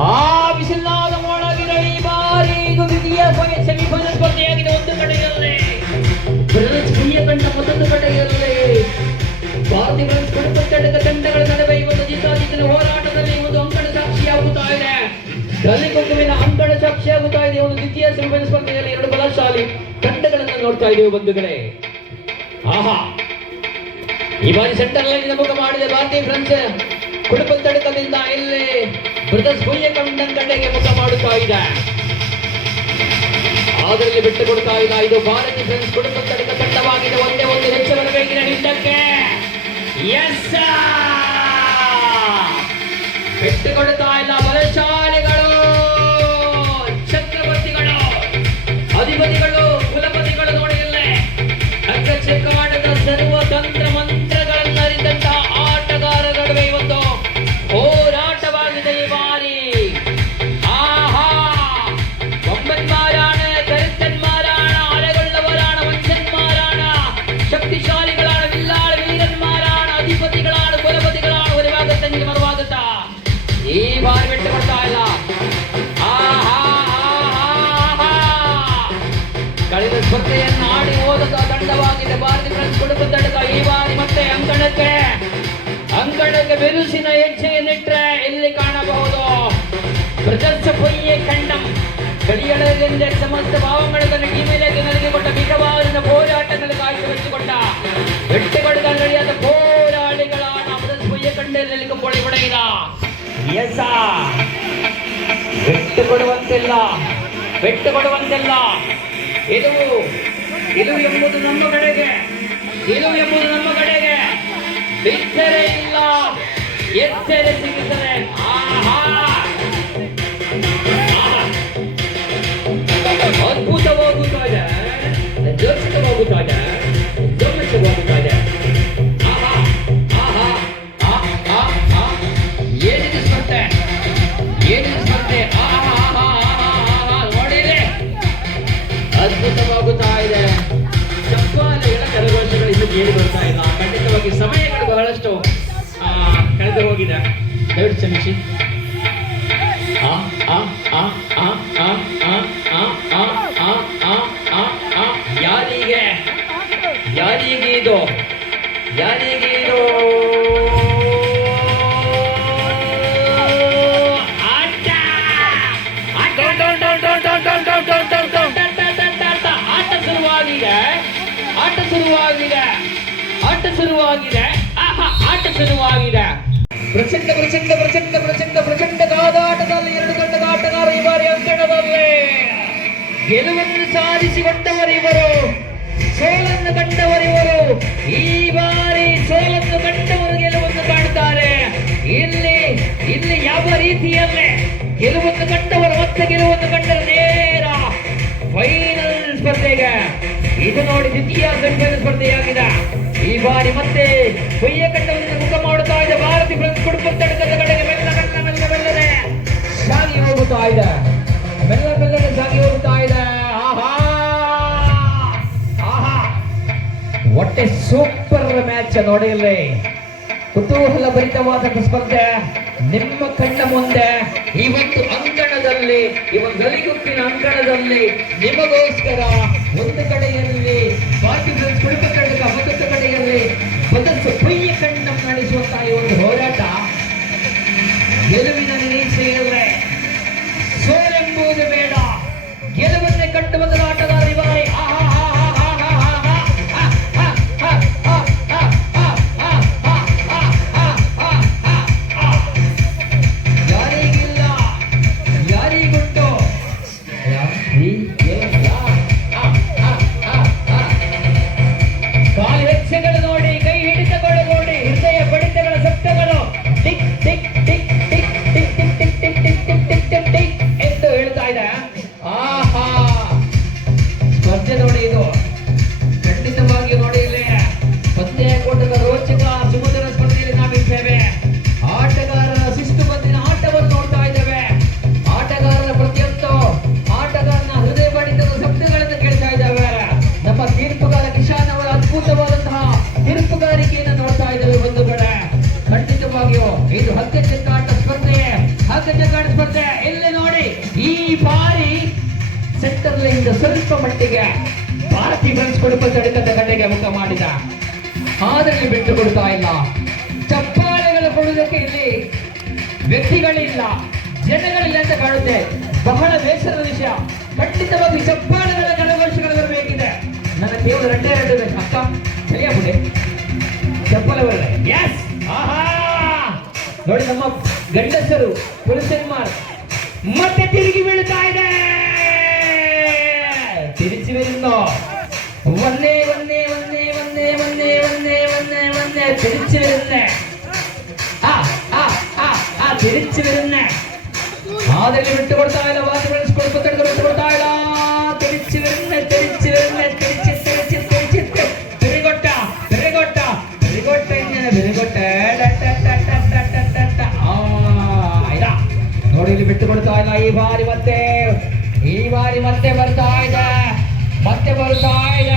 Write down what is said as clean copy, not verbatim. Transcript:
ಆ ಬಿಸಿಲಾದ ಮೊಳಗಿನ ಈ ಬಾರಿ ಇದು ದ್ವಿತೀಯ ಸೆಮಿಫೈನಲ್ ಸ್ಪರ್ಧೆಯಾಗಿದೆ. ಒಂದು ಕಡೆಯಲ್ಲಿ ಬ್ರದರ್ಸ್ ಕಂಡ ಮತ್ತೊಂದು ಕಡೆಯಲ್ಲಿ ಭಾರತೀಯ ಬ್ರದರ್ಸ್ ಕಡುಪಟ್ಟಡದ ತಂಡಗಳ ನಡುವೆ ಈ ಒಂದು ಜಿದ್ದಾಜಿದ್ದಿನ ಹೋರಾಟದಲ್ಲಿ ಒಂದು ಅಂಕಣ ಸಾಕ್ಷಿಯಾಗುತ್ತಾ ಇದೆ. ಗಲ್ಲಿಗೊಮ್ಮೆ ಅಂಕಣ ಸಾಕ್ಷಿಯಾಗುತ್ತಾ ಇದೆ. ಒಂದು ದ್ವಿತೀಯ ಸೆಮಿಫೈನಲ್ ಸ್ಪರ್ಧೆಯಲ್ಲಿ ಎರಡು ಬಲಶಾಲಿ ತಂಡಗಳನ್ನು ನೋಡ್ತಾ ಇದ್ದೇವೆ ಬಂಧುಗಳೇ. ಆಹಾ, ಈ ಬಾರಿ ಸೆಂಟರ್ ಲೈನ್ ಮುಖ ಮಾಡಿದ ಭಾರತೀಯ ಫ್ರೆಂಡ್ಸ್ ಕುಡುಪಲ್ ತಡಕದಿಂದ ಇಲ್ಲಿ ಬ್ರದರ್ಸ್ ಕಡೆಗೆ ಮುಖ ಮಾಡುತ್ತಾ ಇದೆ. ಅದರಲ್ಲಿ ಬಿಟ್ಟು ಕೊಡ್ತಾ ಇಲ್ಲ. ಇದು ಭಾರತೀಯ ಫ್ರೆಂಡ್ಸ್ ಕುಡುಪಲ್ ತಡಕ ತಂಡವಾಗಿದೆ. ಒಂದೇ ಒಂದು ಹೆಚ್ಚು ಬರಬೇಕಿನ ಹಿಂದಕ್ಕೆ ಬಿಟ್ಟು ಕೊಡ್ತಾ ಇಲ್ಲ. ಬಲಶಾಲಿಗಳು, ಚಕ್ರವರ್ತಿಗಳು, ಅಧಿಪತಿಗಳು, ಕುಲಪತಿಗಳು ನೋಡಿ ಇಲ್ಲೇ ಚಕ್ರವಾಟದ ಸರ್ವ ತಂತ್ರ ಮಂತ್ರಗಳನ್ನರಿದಂತ ಆಟಗಾರರ ನಡುವೆ ಇವತ್ತು ಹೋರಾಟವಾಗಿದೆ ಈ ಬಾರಿ. ಆಹಾ, ಬೊಮ್ಮನ್ಮಾರಾಣ, ಕರುತ್ತನ್ಮಾರಾಣ, ಅಲೆಗೊಳ್ಳವರಾಣ, ವಂಚನ್ಮಾರಾಣ, ಶಕ್ತಿಶಾಲಿಗಳಾಣ, ವಿಲ್ಲಾಳ ವೀರನ್ಮಾರಾಣ, ಅಧಿಪತಿಗಳಾಣ, ಕುಲಪತಿಗಳಾಣ, ಒಲಿವಾಗತ್ತ ನಿಮಗೆ ಮರವಾಗುತ್ತ ಈ ಬಾರಿ ಬಿಟ್ಟು ಕೊಡ್ತಾ ಇಲ್ಲ. ಕಳೆದ ಸ್ಪರ್ಧೆಯನ್ನು ಆಡಿ ಹೋದ ತಂಡವಾಗಿದೆ ಭಾರತೀಯ ಫ್ರೆಂಡ್ಸ್ ಕುಡುಪಲ್ ತಡಕ. ಈ ಬಾರಿ ಮತ್ತೆ ಅಂಕಣಕ್ಕೆ ಬಿರುಸಿನ ಹೆಜ್ಜೆಯನ್ನಿಟ್ಟರೆ ಇಲ್ಲಿ ಕಾಣಬಹುದು ಬ್ರದರ್ಸ್ ಪೊಯ್ಯೆ ಖಂಡಂ ಗಡಿಯಳೆಂದೇ ಸಮಸ್ತ ಭಾವಗಳನ್ನು ಟೀಮಿലേക്ക് നൽകിക്കൊണ്ട മികവാർന്ന പോരാട്ടങ്ങൾ കാഴ്ചവെച്ചുകൊണ്ട വെട്ടുകൊടുക്ക കഴിയാത്ത പോരാളികളാണ് ബ്രദർസ് പൊയ്യെ കണ്ടിൽ നിൽക്കുമ്പോൾ ഇവിടെ ഇതാ വെട്ടുകൊടുವಂತಿಲ್ಲ. ಇದು ಎಂಬುದು ನಮ್ಮ ಕಡೆಗೆ, ಬಿತ್ತರೆ ಇಲ್ಲ, ಎಚ್ಚರೆ ಸಿಗುತ್ತದೆ. ಅದ್ಭುತವಾಗುತ್ತಾ ಇದೆ, ದರ್ಶಕವಾಗುತ್ತಾ ಇದೆ. ಏನಿದೆ ಸ್ಪರ್ಧೆ, ನೋಡಿರಿ, ಅದ್ಭುತವಾಗುತ್ತಾ ಇದೆ. ಚಪ್ಪಾಲೆಗಳ ಕೆಲವು ವರ್ಷಗಳಿಂದ ಕೇಳಿ ಬರ್ತಾ ಇಲ್ಲ. ಖಂಡಿತವಾಗಿ ಸಮಯಗಳು ಬಹಳಷ್ಟು ಕಳೆದು ಹೋಗಿದೆ. ದಯವಿಟ್ಟು ಕ್ಷಮಿಸಿ. ಯಾರಿಗೆ ಇದು ಆಟ ಶುರುವಾಗಿದೆ. ಪ್ರಚಂಡ ಕಾದಾಟದಲ್ಲಿ ಎರಡು ತಂಡದ ಆಟಗಾರ ಈ ಬಾರಿ ಅಂಕಣದಲ್ಲಿ ಗೆಲುವನ್ನು ಸಾಧಿಸಿಕೊಂಡವರಿವರು, ಸೋಲನ್ನು ಕಂಡವರಿವರು. ಈ ಬಾರಿ ಸೋಲನ್ನು ಕಂಡವರು ಗೆಲುವನ್ನು ಕಾಣುತ್ತಾರೆ. ಇಲ್ಲಿ ಯಾವ ರೀತಿಯಲ್ಲೇ ಗೆಲುವನ್ನು ಕಂಡವರು ಮತ್ತೆ ಗೆಲುವನ್ನು ಕಂಡರು ನೇರ ಫೈನಲ್ ಸ್ಪರ್ಧೆಗೆ. ಇದು ನೋಡಿ ದ್ವಿತೀಯ ಸೆಮಿಫೈನಲ್ ಸ್ಪರ್ಧೆಯಾಗಿದೆ. ಈ ಬಾರಿ ಮತ್ತೆ ಕೊಯ್ಯ ಕಂಡವರಿಂದ ಮುಖ ಮಾಡುತ್ತಾ ಇದೆ ಭಾರತೀಯ ಫ್ರೆಂಡ್ಸ್ ಕುಡುಪಲ್ ತಡಕದ ಕಡೆಗೆ ಮೆಲ್ಲನೆ ಸಾಗಿ ಹೋಗುತ್ತಾ ಇದೆ. ಒಟ್ಟೆ ಸೂಪರ್ ಮ್ಯಾಚ್ ನೋಡಿ ಇಲ್ಲಿ. ಕುತೂಹಲ ಭರಿತವಾದ ಸ್ಪರ್ಧೆ ನಿಮ್ಮ ಕಣ್ಣ ಮುಂದೆ ಈ ಒಂದು ಅಂಕಣದಲ್ಲಿ, ಈ ಒಂದು ಗಲಿಗುಪ್ಪಿನ ಅಂಕಣದಲ್ಲಿ ನಿಮಗೋಸ್ಕರ ಒಂದು ಕಡೆಯಲ್ಲಿ ಭಾರತೀಯ ಫ್ರೆಂಡ್ಸ್ ಕುಡುಪಲ್ ತಡಕ, ಮತ್ತೊಂದು ಕಡೆಯಲ್ಲಿ ಬ್ರದರ್ಸ್ ಪೊಯ್ಯೆ ಖಂಡಂ ನಡೆಸುವಂತಹ ಈ ಒಂದು ಹೋರಾಟ ಗೆಲುವಿನ ನಿರೀಕ್ಷೆ ಇರುವೆ, ಸೋಲೆಂಬುದು ಬೇಡ, ಗೆಲುವನ್ನೇ ಕಂಡು ಬಂದ ಆಟಗಾರ ಈ ಬಾರಿ. ಇದು ಹಗ್ಗ ಚೆಕ್ಕಾಟ ಸ್ಪರ್ಧೆ. ಸಾಕಷ್ಟು ಕಾಣಿಸ್ಬರ್ತೆ. ಇಲ್ಲಿ ನೋಡಿ, ಈ ಬಾರಿ ಸೆಂಟರ್ ಲೈನ್ ಸ್ವಲ್ಪ ಮಟ್ಟಿಗೆ ಭಾರತಿ ಫ್ರೆಂಡ್ಸ್ ಕೊಡುಪ ತಡೆಕದ ಕಡೆಗೆ ಮುಖ ಮಾಡಿದ, ಆದ್ರೆ ಇಲ್ಲಿ ಬಿಟ್ಟು ಕೊಡ್ತಾ ಇಲ್ಲ. ಚಪ್ಪಾಳೆಗಳು ಕೊಡುವುದಕ್ಕೆ ಇಲ್ಲಿ ವ್ಯಕ್ತಿಗಳಿಲ್ಲ, ಜನಗಳಿಲ್ಲ ಅಂತ ಕಾಣುತ್ತೆ. ಬಹಳ ಬೇಸರದ ವಿಷಯ. ಖಂಡಿತವಾಗಿ ಚಪ್ಪಾಳೆಗಳ ಗಣಗೋಷಗಳು ಬರಬೇಕಿದೆ. ನನ್ನ ಕೇವಲ ಎರಡೇ ಬೇಕು ಅಕ್ಕ, ಸರಿಯಾ ಬಿಡಿ, ಚಪ್ಪಾಳೆ ಬರಲ್ಲ. ಎಸ್, ಆಹಾ ನೋಡಿ, ನಮ್ಮ ಗಂಡಸರು ಪುರುಷನ್ಮಾರ್ ಮತ್ತೆ ತಿರುಗಿ ಬೀಳ್ತಾ ಇದೆ. ತಿರುಚಿ വരുന്നു. ಒಂದೇ ಒಂದೇ ಒಂದೇ ಒಂದೇ ಒಂದೇ ಒಂದೇ ಒಂದೇ ಒಂದೇ തിരിച്ചു വരുന്നേ. തിരിച്ചു വരുന്നേ. ആദ്യം വിട്ടുകൊടുത്താ ഇല്ല, വാസുകൾ കൊടുത്തെടുത്ത് വിട്ടുകൊടുത്താ ഇല്ല. തിരിച്ചു വരുന്നേ, തിരിച്ചു വരുന്നേ, തിരിച്ച് തിരിച്ച് തിരിച്ച് തിരികൊട്ട തിരികൊട്ട തിരികൊട്ട ഇങ്ങനെ തിരികൊട്ട. ഇതാ ನೋಡಿ, ಇಲ್ಲಿ ಬಿಟ್ಟು ಕೊಡ್ತಾ ಇಲ್ಲ. ಈ ಬಾರಿ ಮತ್ತೆ ಬರ್ತಾ ಇದೆ, ಮತ್ತೆ ಬರ್ತಾ ಇದೆ.